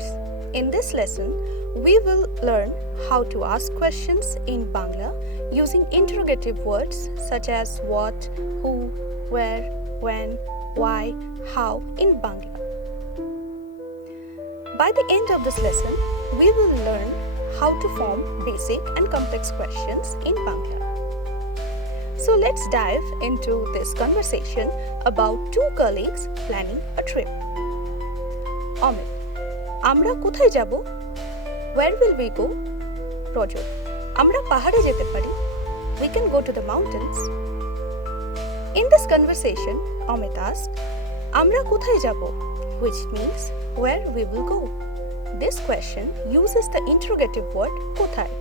viewers, in this lesson, we will learn how to ask questions in Bangla using interrogative words such as what, who, where, when, why, how in Bangla. By the end of this lesson, we will learn how to form basic and complex questions in Bangla. So let's dive into this conversation about two colleagues planning a trip. Amit, আমরা কোথায় যাব? Where will we go? Rajat, আমরা পাহাড়ে যেতে পারি. We can go to the mountains. In this conversation, Amit asked, আমরা কোথায় যাব? Which means where we will go. This question uses the interrogative word কোথায়,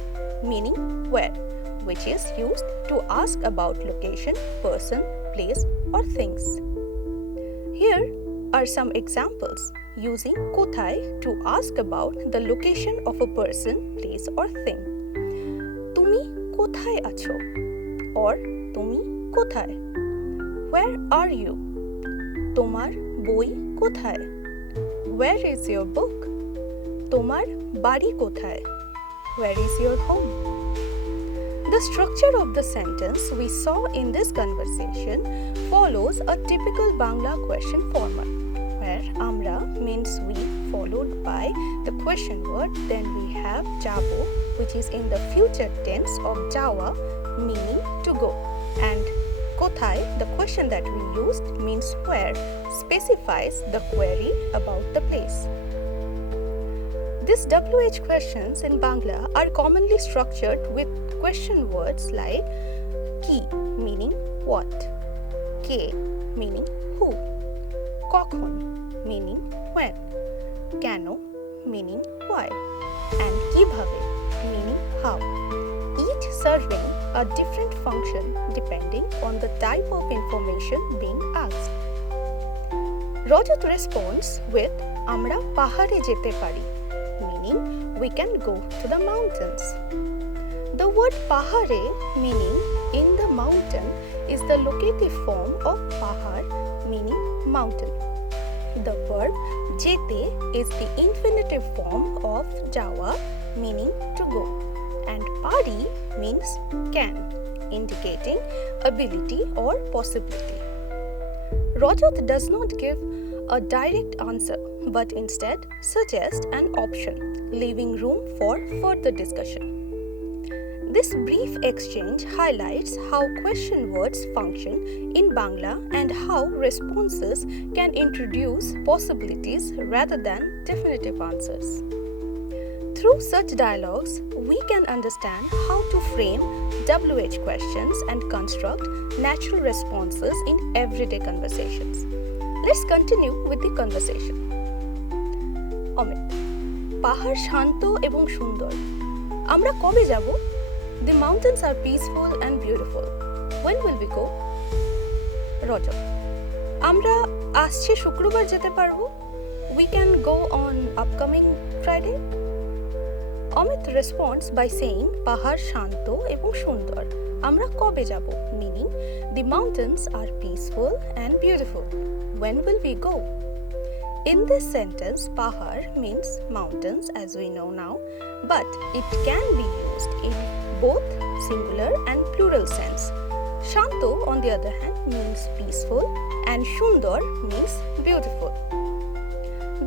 meaning where, which is used to ask about location, person, place, or things. Here are some examples using কোথায় to ask about the location of a person, place, or thing. তুমি কোথায় আছো? Or তুমি কোথায়? Where are you? তোমার বই কোথায়? Where is your book? তোমার বাড়ি কোথায়? Where is your home? The structure of the sentence we saw in this conversation follows a typical Bangla question format, where amra means we followed by the question word, then we have jabo, which is in the future tense of jawa, meaning to go, and kothai, the question that we used, means where, specifies the query about the place. These WH questions in Bangla are commonly structured with question words like ki, meaning what, ke, meaning who, kokhon, meaning when, keno, meaning why, and kibhabe, meaning how, each serving a different function depending on the type of information being asked. Rajat responds with amra pahare jete pari, meaning we can go to the mountains. The word pahare, meaning in the mountain, is the locative form of pahar, meaning mountain. The verb jete is the infinitive form of jawa, meaning to go, and pari means can, indicating ability or possibility. Rajat does not give a direct answer, but instead suggests an option, leaving room for further discussion. This brief exchange highlights how question words function in Bangla and how responses can introduce possibilities rather than definitive answers. Through such dialogues, we can understand how to frame WH questions and construct natural responses in everyday conversations. Let's continue with the conversation. Amit, পাহাড় শান্ত এবং সুন্দর. আমরা কবে যাব? The mountains are peaceful and beautiful. When will we go? Rajat, আমরা আসছে শুক্রবার যেতে পারবো. We can go on upcoming Friday. Amit responds by saying পাহাড় শান্ত এবং সুন্দর. আমরা কবে যাব? Meaning the mountains are peaceful and beautiful. When will we go? In this sentence, pahar means mountains as we know now, but it can be used in both singular and plural sense. Shanto, on the other hand, means peaceful and Shundor means beautiful.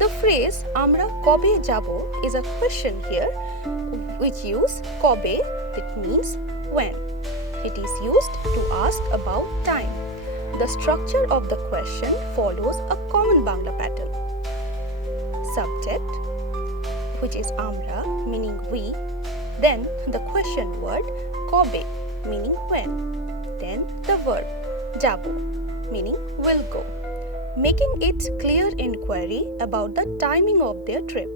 The phrase amra kobe jabo is a question here which use kobe, that means when. It is used to ask about time. The structure of the question follows a common Bangla pattern. Subject, which is amra, meaning we, then the question word kobe, meaning when, then the verb jabo, meaning will go, making it clear inquiry about the timing of their trip.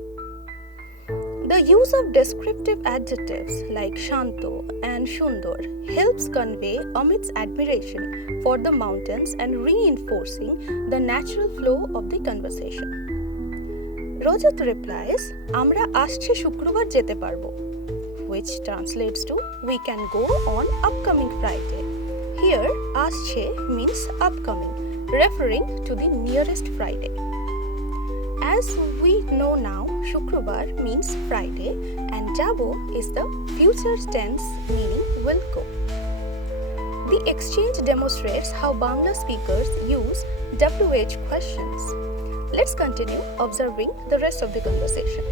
The use of descriptive adjectives like Shanto and Shundor helps convey Amit's admiration for the mountains and reinforcing the natural flow of the conversation. Rajat replies, Amra আসছে শুক্রবার যেতে পারবো, which translates to we can go on upcoming Friday. Here, আসছে means upcoming, referring to the nearest Friday. As we know now, Shukrobar means Friday and jabo is the future tense meaning will go. The exchange demonstrates how Bangla speakers use WH questions. Let's continue observing the rest of the conversation.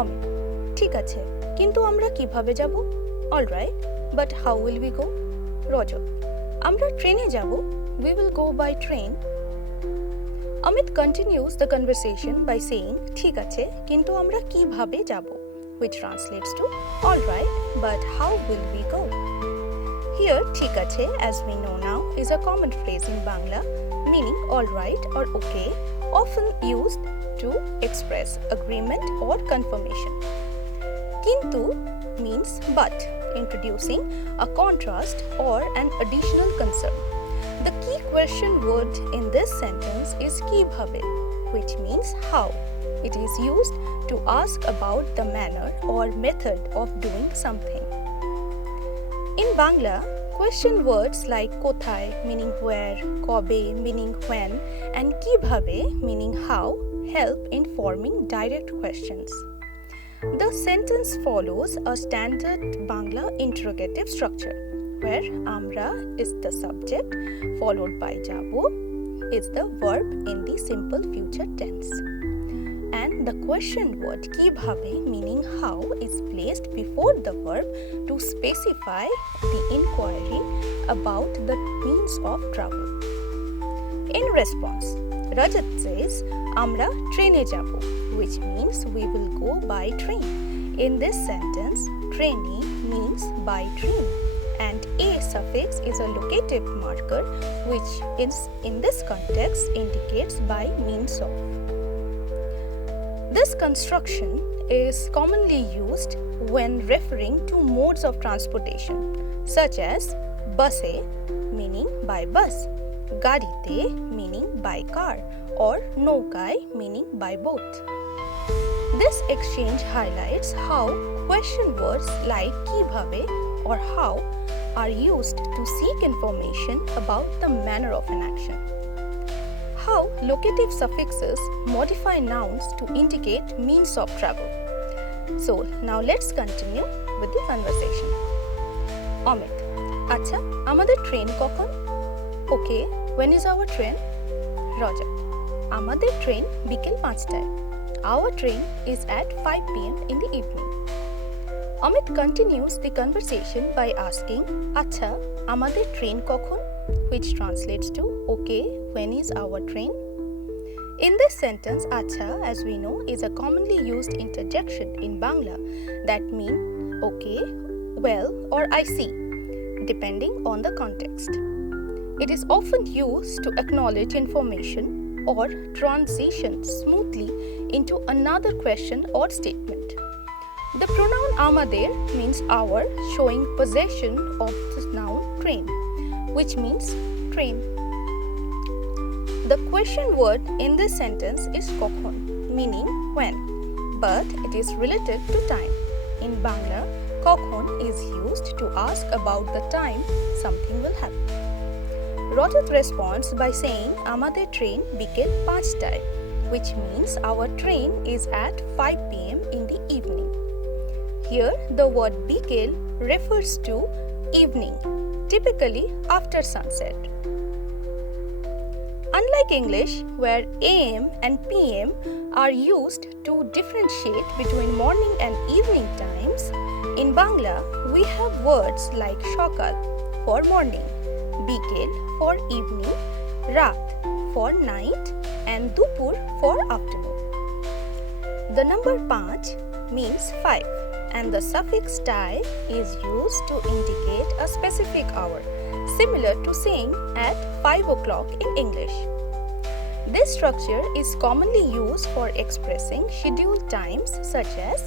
Amit, ঠিক আছে, কিন্তু আমরা কিভাবে যাব? All right, but how will we go? রজত, আমরা ট্রেনে যাব. We will go by train. Amit continues the conversation by saying, ঠিক আছে, কিন্তু আমরা কিভাবে যাব? Which translates to, all right, but how will we go? Here, ঠিক আছে, as we know now, is a common phrase in Bangla, meaning all right or okay, often used to express agreement or confirmation. Kintu means but, introducing a contrast or an additional concern. The key question word in this sentence is kibhabe, which means how. It is used to ask about the manner or method of doing something. In Bangla, question words like kothai meaning where, kobe meaning when, and kibhabe meaning how help in forming direct questions. The sentence follows a standard Bangla interrogative structure, where amra is the subject, followed by jabo is the verb in the simple future tense. And the question word kibhabe meaning how is placed before the verb to specify the inquiry about the means of travel. In response, Rajat says, Amra trene jabo, which means we will go by train. In this sentence, trainee means by train, and a suffix is a locative marker which is in this context indicates by means of. This construction is commonly used when referring to modes of transportation, such as base meaning by bus, garite meaning by car, or noukai meaning by boat. This exchange highlights how question words like kibhabe or how are used to seek information about the manner of an action. How locative suffixes modify nouns to indicate means of travel. So now let's continue with the conversation. Amit, acha, amader train kokhon? Okay, when is our train? Rajat, amader train bikel 5টায়. Our train is at 5 p.m. in the evening. Amit continues the conversation by asking, acha, amader train kokhon? Which translates to, okay, when is our train? In this sentence, acha, as we know, is a commonly used interjection in Bangla that means okay, well, or I see, depending on the context. It is often used to acknowledge information or transition smoothly into another question or statement. The pronoun amader means our, showing possession of the noun train, which means train. The question word in this sentence is kokhon, meaning when, but it is related to time. In Bangla, kokhon is used to ask about the time something will happen. Rajat responds by saying, amader train bikel 5টায়, which means our train is at 5 p.m. in the evening. Here, the word bikel refers to evening, typically after sunset. Unlike English, where AM and PM are used to differentiate between morning and evening times, in Bangla, we have words like shokal for morning, bikel for evening, rat for night, and dupur for afternoon. The number 5 means 5, and the suffix "tai" is used to indicate a specific hour, similar to saying at 5 o'clock in English. This structure is commonly used for expressing scheduled times such as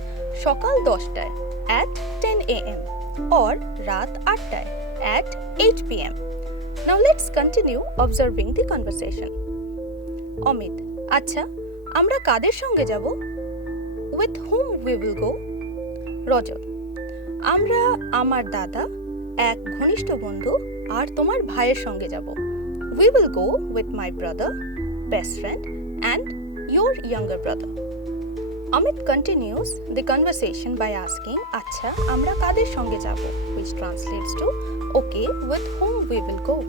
shokal 10টায় at 10 a.m. or rat 8টায় at 8 p.m. Now let's continue observing the conversation. Amit, acha, আমরা কাদের সঙ্গে যাব? With whom we will go? Rajat, আমরা আমার দাদা, এক ঘনিষ্ঠ বন্ধু আর তোমার ভাইয়ের সঙ্গে যাব. We will go with my brother, best friend and your younger brother. Amit continues the conversation by asking, Acha, amra kader songe jabo, which translates to, okay, with whom we will go.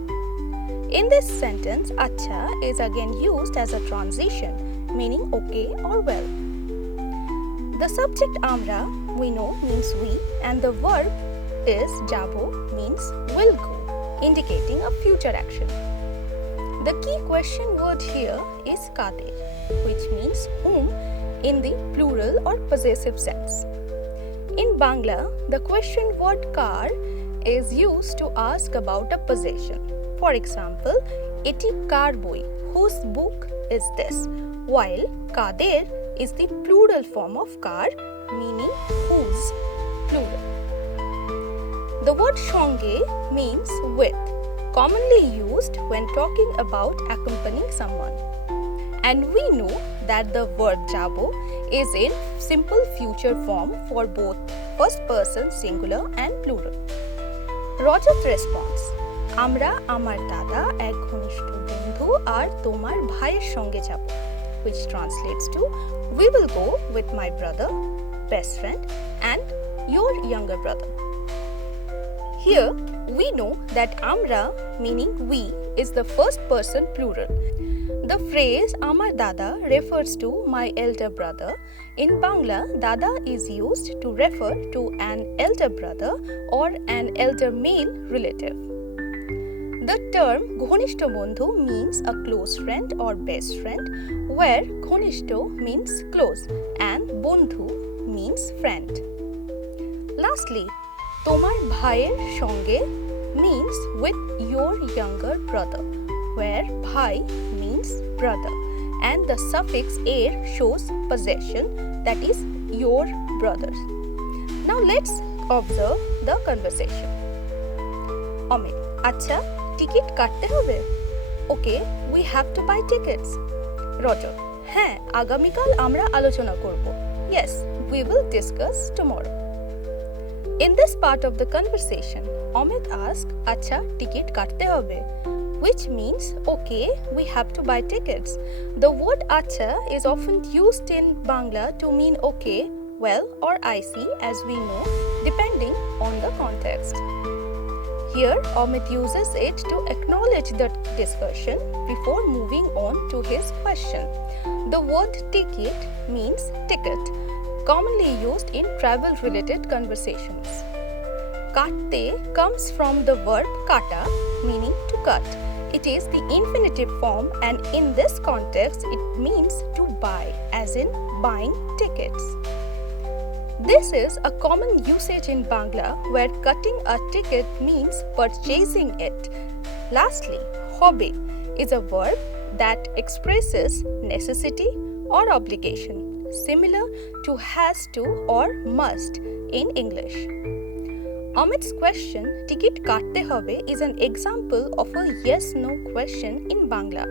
In this sentence, Acha is again used as a transition, meaning okay or well. The subject amra, we know, means we, and the verb is jabo, means will go, indicating a future action. The key question word here is kader, which means whom in the plural or possessive sense. In Bangla, the question word kar is used to ask about a possession. For example, eti kar boi, whose book is this? While kader is the plural form of kar, meaning whose, plural. The word shonge means with, commonly used when talking about accompanying someone. And we know that the word jabo is in simple future form for both first person singular and plural. Rajat responds, Amra amar dada ek ঘনিষ্ঠ বন্ধু আর তোমার ভাইয়ের সঙ্গে যাব, which translates to we will go with my brother, best friend and your younger brother. Here we know that amra, meaning we, is the first person plural. The phrase Amar Dada refers to my elder brother. In Bangla, Dada is used to refer to an elder brother or an elder male relative. The term Ghonishtho Bondhu means a close friend or best friend, where Ghonishtho means close and Bondhu means friend. Lastly, Tomar Bhaiyer Shonge means with your younger brother, where bhai means brother and the suffix er shows possession, that is your brothers. Now let's observe the conversation. Amit, acha, ticket katte hobe? Okay, we have to buy tickets. Roger, হ্যাঁ আগামীকাল আমরা আলোচনা করব. Yes, we will discuss tomorrow. In this part of the conversation, Amit asks, acha, ticket katte hobe? Which means, okay, we have to buy tickets. The word acha is often used in Bangla to mean okay, well or I see, as we know, depending on the context. Here, Amit uses it to acknowledge the discussion before moving on to his question. The word ticket means ticket, commonly used in travel-related conversations. Katte comes from the verb kata, meaning to cut. It is the infinitive form, and in this context, it means to buy, as in buying tickets. This is a common usage in Bangla, where cutting a ticket means purchasing it. Lastly, hobe is a verb that expresses necessity or obligation, similar to has to or must in English. Amit's question, ticket katte hobe, is an example of a yes-no question in Bangla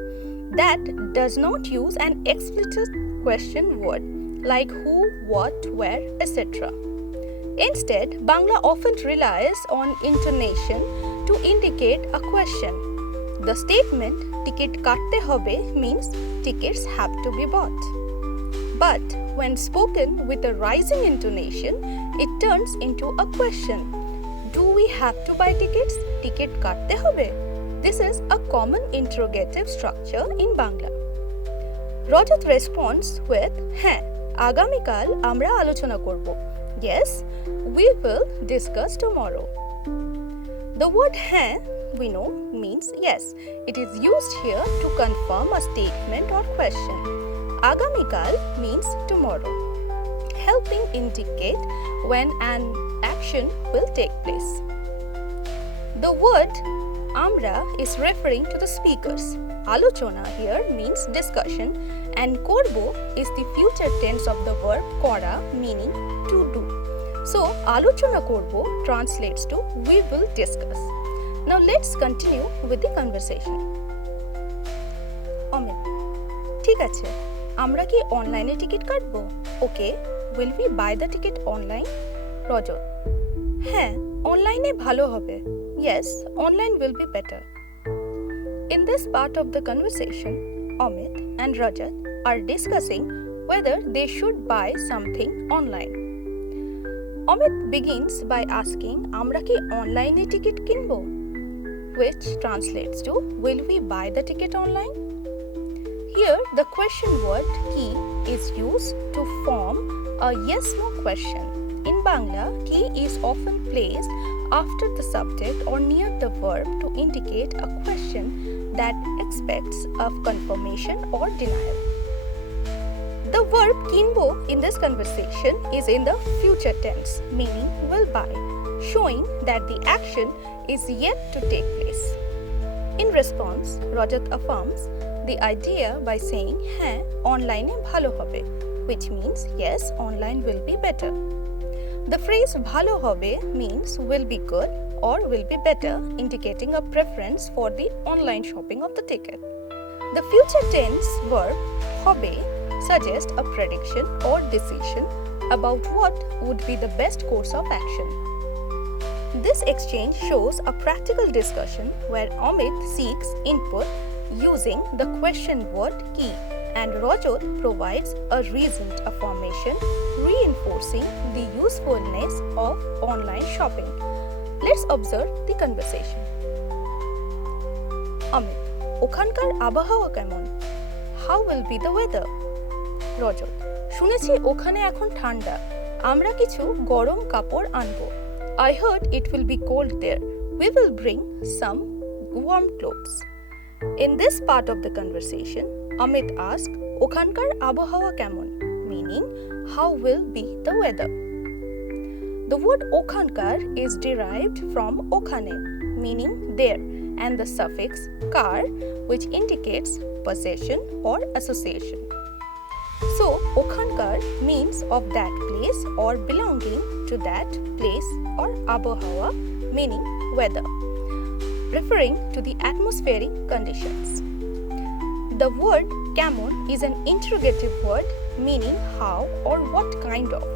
that does not use an explicit question word like who, what, where, etc. Instead, Bangla often relies on intonation to indicate a question. The statement, ticket katte hobe, means tickets have to be bought. But when spoken with a rising intonation, it turns into a question. Do we have to buy tickets? Ticket katte hobe? This is a common interrogative structure in Bangla. Rajat responds with, হ্যাঁ আগামীকাল আমরা আলোচনা করব. Yes, we will discuss tomorrow. The word হ্যাঁ, we know, means yes. It is used here to confirm a statement or question. Agamikal means tomorrow, helping indicate when an action will take place. The word amra is referring to the speakers. Alochona here means discussion, and korbo is the future tense of the verb kora, meaning to do. So alochona korbo translates to we will discuss. Now let's continue with the conversation. Amit, ঠিক আছে, আমরা কি অনলাইনে ticket কাটবো? Okay, will we buy the ticket online? Roger, হ্যাঁ অনলাইনে ভালো হবে. Yes, online will be better. In this part of the conversation, Amit and Rajat are discussing whether they should buy something online. Amit begins by asking, "Amra ki online ticket kinbo?" which translates to, "Will we buy the ticket online?" Here, the question word ki is used to form a yes-no question. In Bangla, ki is often placed after the subject or near the verb to indicate a question that expects a confirmation or denial. The verb kinbo in this conversation is in the future tense, meaning will buy, showing that the action is yet to take place. In response, Rajat affirms the idea by saying, "Hai, online e bhalo hobe," which means yes, online will be better. The phrase bhalo hobe means will be good or will be better, indicating a preference for the online shopping of the ticket. The future tense verb hobe suggests a prediction or decision about what would be the best course of action. This exchange shows a practical discussion where Amit seeks input using the question word ki and Rajat provides a reasoned affirmation reinforcing the usefulness of online shopping. Let's observe the conversation. Amit, ওখানকার আবহাওয়া কেমন? How will be the weather? Rajat, শুনেছি ওখানে এখন ঠান্ডা, আমরা কিছু গরম কাপড় আনবো. I heard it will be cold there. We will bring some warm clothes. In this part of the conversation, Amit asked, "ওখানকার আবহাওয়া কেমন?" meaning, how will be the weather? The word ওখানকার is derived from ওখানে, meaning there, and the suffix kar, which indicates possession or association. So, ওখানকার means of that place or belonging to that place, or আবহাওয়া meaning weather, referring to the atmospheric conditions. The word কেমন is an interrogative word meaning how or what kind of.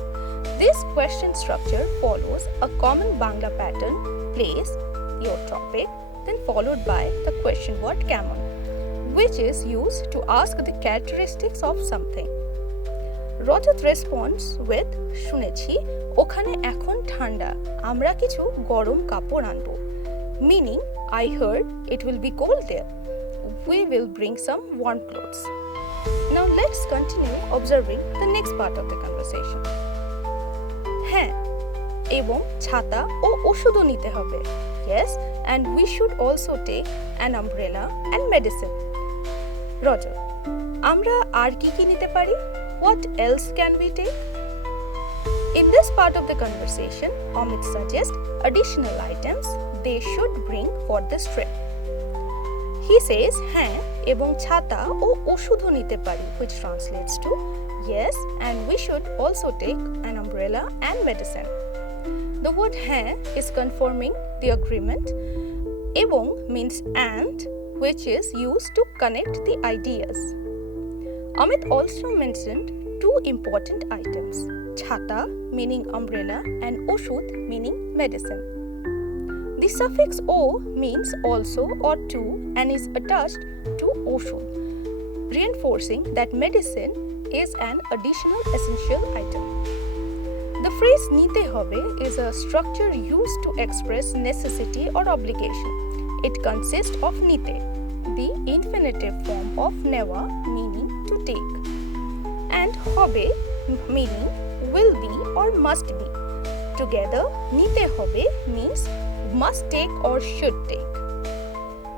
This question structure follows a common Bangla pattern: place, your topic, then followed by the question word কেমন, which is used to ask the characteristics of something. Rajat responds with, "শুনেছি ওখানে এখন ঠান্ডা, আমরা কিছু গরম কাপড় আনবো," meaning, I heard it will be cold there. We will bring some warm clothes. Now let's continue observing the next part of the conversation. হ্যাঁ, এবং ছাতা ও ওষুধও নিতে হবে. Yes, and we should also take an umbrella and medicine. Rajat, আমরা আর কি কি নিতে পারি? What else can we take? In this part of the conversation, Amit suggests additional items they should bring for this trip. He says, "হ্যাঁ, এবং ছাতা ও ওষুধও নিতে পারি," which translates to yes, and we should also take an umbrella and medicine. The word হ্যাঁ is confirming the agreement. এবং means and, which is used to connect the ideas. Amit also mentioned two important items: chhata meaning umbrella and oshud meaning medicine. The suffix o means also or to and is attached to oshud, reinforcing that medicine is an additional essential item. The phrase nite hobe is a structure used to express necessity or obligation. It consists of nite, the infinitive form of newa meaning to take, and hobe meaning will be or must be. Together, nite hobe means must take or should take.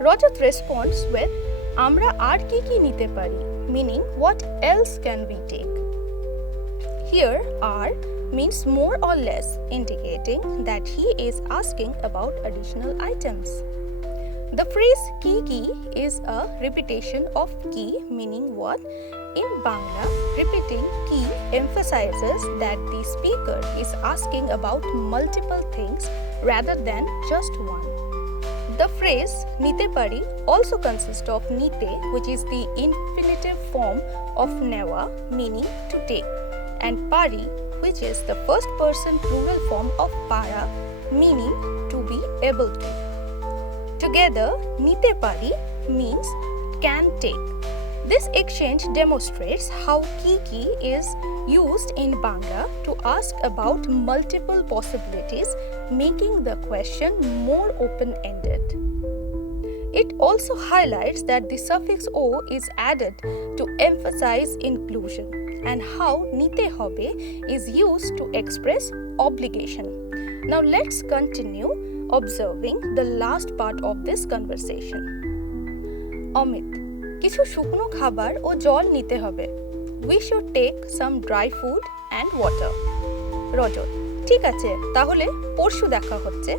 Rajat responds with, "Amra ar ki ki nite pari," meaning what else can we take? Here, ar means more or less, indicating that he is asking about additional items. The phrase ki ki is a repetition of ki meaning what. In Bangla, repeating ki emphasizes that the speaker is asking about multiple things rather than just one. The phrase nite pari also consists of nite, which is the infinitive form of newa meaning to take, and pari, which is the first person plural form of para meaning to be able to. Together, nite pari means can take. This exchange demonstrates how Kiki is used in Bangla to ask about multiple possibilities, making the question more open-ended. It also highlights that the suffix O is added to emphasize inclusion and how nite hobe is used to express obligation. Now let's continue observing the last part of this conversation. Amit, কিছু শুকনো খাবার ও জল নিতে হবে. We should take some dry food and water. রজত, ঠিক আছে, তাহলে পরশু দেখা হচ্ছে.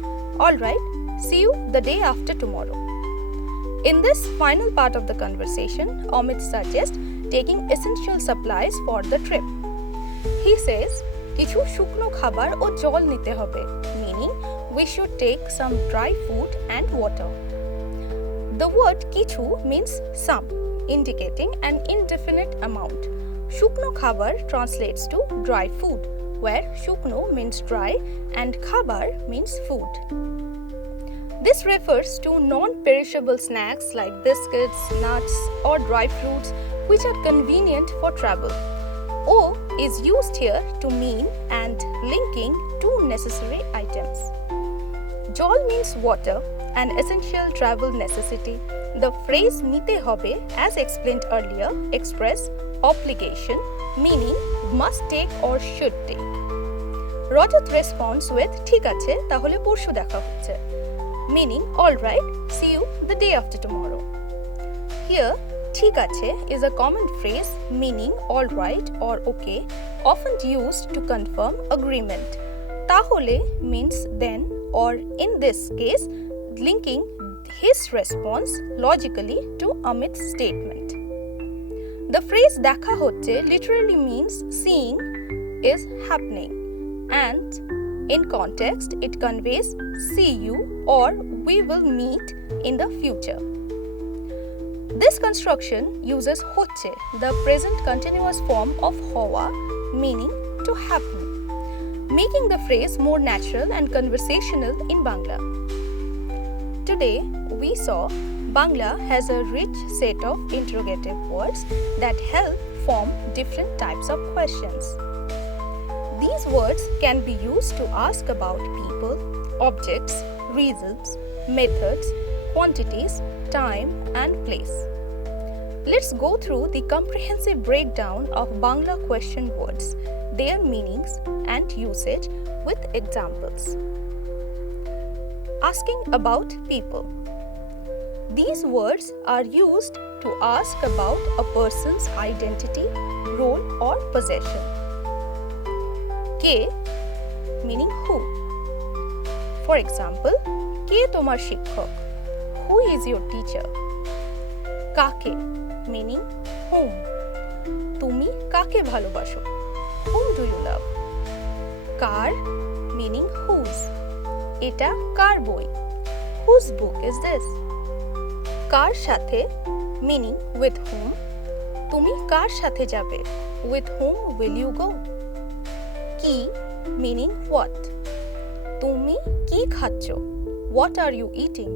All right, see you the day after tomorrow. In this final part of the conversation, Amit suggests taking essential supplies for the trip. He says, কিছু শুকনো খাবার ও জল নিতে হবে, meaning we should take some dry food and water. The word কিছু means some, indicating an indefinite amount. Shukno khabar translates to dry food, where shukno means dry and khabar means food. This refers to non-perishable snacks like biscuits, nuts, or dry fruits which are convenient for travel. O is used here to mean and linking two necessary items. Jol means water, an essential travel necessity. The phrase nite hobe, as explained earlier, express obligation, meaning must take or should take. Rajat responds with ঠিক আছে, তাহলে পরশু দেখা হচ্ছে, meaning all right, see you the day after tomorrow. Here, ঠিক আছে is a common phrase meaning all right or okay, often used to confirm agreement. তাহলে means then, or in this case, linking his response logically to Amit's statement. The phrase দেখা হচ্ছে literally means seeing is happening, and in context it conveys see you or we will meet in the future. This construction uses হচ্ছে, the present continuous form of হওয়া, meaning to happen, making the phrase more natural and conversational in Bangla. Today, we saw Bangla has a rich set of interrogative words that help form different types of questions. These words can be used to ask about people, objects, reasons, methods, quantities, time, and place. Let's go through the comprehensive breakdown of Bangla question words, their meanings and usage with examples. Asking about people. These words are used to ask about a person's identity, role, or possession. Ke meaning who. For example, ke tomar shiক্ষক, who is your teacher? Kake meaning whom. Tumi kake bhalobasho, whom do you love? Kar meaning whose. Eta kar boi, whose book is this? Kar সাথে meaning with whom. তুমি কার সাথে যাবে, with whom will you go? কি meaning what. তুমি কি খাচ্ছ, what are you eating?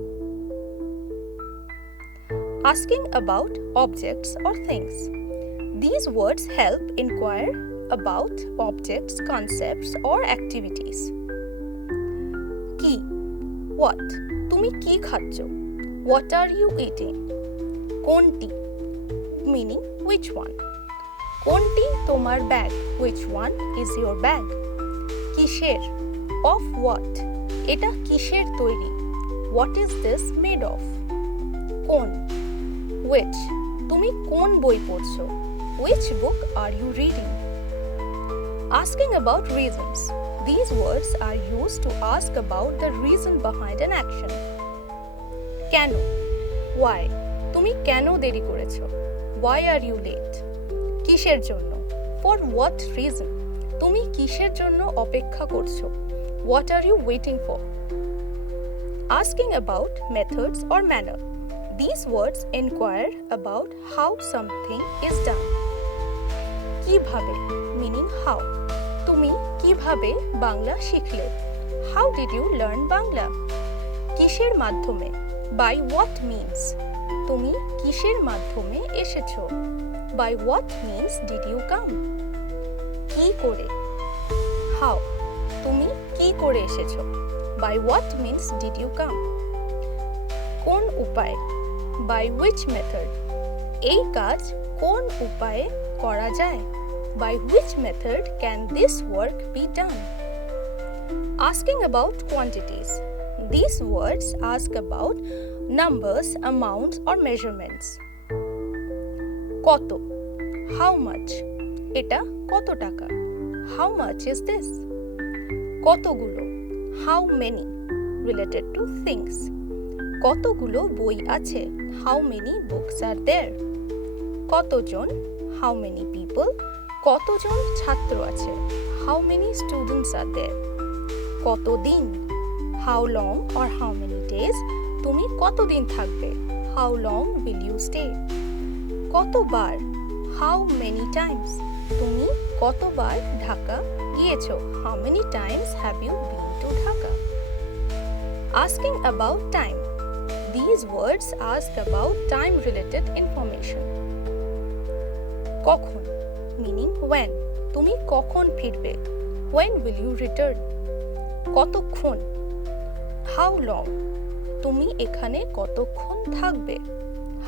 Asking about objects or things. These words help inquire about objects, concepts, or activities. কি what. তুমি কি খাচ্ছ, what are you eating? কোনটি meaning which one. কোনটি তোমার bag, which one is your bag? কিসের of what. এটা কিসের তৈরি, what is this made of? কোন which. তুমি কোন বই পড়ছো, which book are you reading? Asking about reasons. These words are used to ask about the reason behind an action. কেন why. তুমি কেন দেরি করেছো, why are you late? কিসের জন্য for what reason. তুমি কিসের জন্য অপেক্ষা করছো, what are you waiting for? Asking about methods or manner. These words inquire about how something is done. কিভাবে meaning how. তুমি কিভাবে বাংলা শিখলে, how did you learn Bangla? কিসের মাধ্যমে by what means. তুমি কিসের মাধ্যমে এসেছো? By what means did you come? কি করে? How? তুমি কি করে এসেছো? By what means did you come? কোন উপায়? By which method? এই কাজ কোন উপায়ে করা যায়? By which method can this work be done? Asking about quantities. These words ask about numbers, amounts or measurements. কত? How much? এটা কত টাকা? How much is this? কতগুলো? How many? Related to things. কতগুলো বই আছে? How many books are there? কতজন? How many people? কতজন ছাত্র আছে? How many students are there? কতদিন? How long or how many days? তুমি কতদিন থাকবে? How long will you stay? কতবার? How many times? তুমি কতবার ঢাকা গিয়েছো? How many times have you been to Dhaka? Asking about time. These words ask about time related information. কখন? Meaning when. তুমি কখন ফিরবে? When will you return? কতক্ষণ? How long? তুমি এখানে কতক্ষণ থাকবে?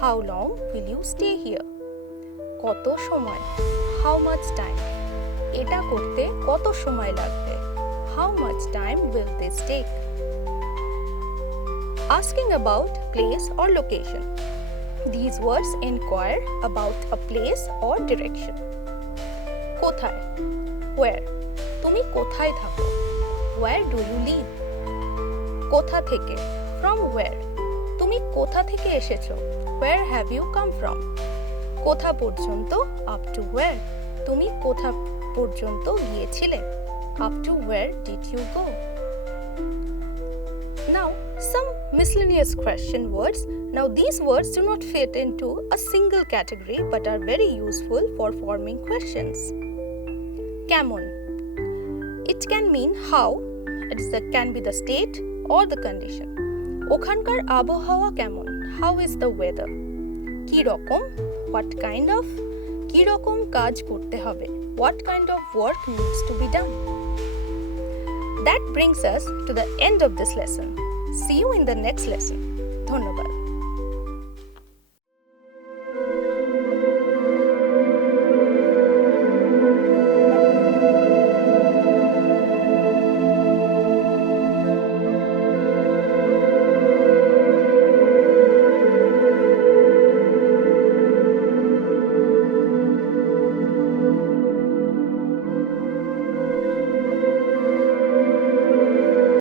How long will you stay here? কত সময়? How much time? এটা করতে কত সময় লাগবে? How much time will this take? Asking about place or location. These words inquire about a place or direction. কোথায়? Where? তুমি কোথায় থাকো? Where do you live? কোথা থেকে? From where? তুমি কোথা থেকে এসেছো? Where have you come from? কোথা পর্যন্ত? Up to where? তুমি কোথা পর্যন্ত গিয়েছিলে? Up to where did you go? Now, some miscellaneous question words. Now, these words do not fit into a single category but are very useful for forming questions. কেমন? It can mean how. Can be the state or the condition. ওখানকার আবহাওয়া কেমন? How is the weather? কি রকম? What kind of? কি রকম কাজ করতে হবে? What kind of work needs to be done? That brings us to the end of this lesson. See you in the next lesson. ধন্যবাদ।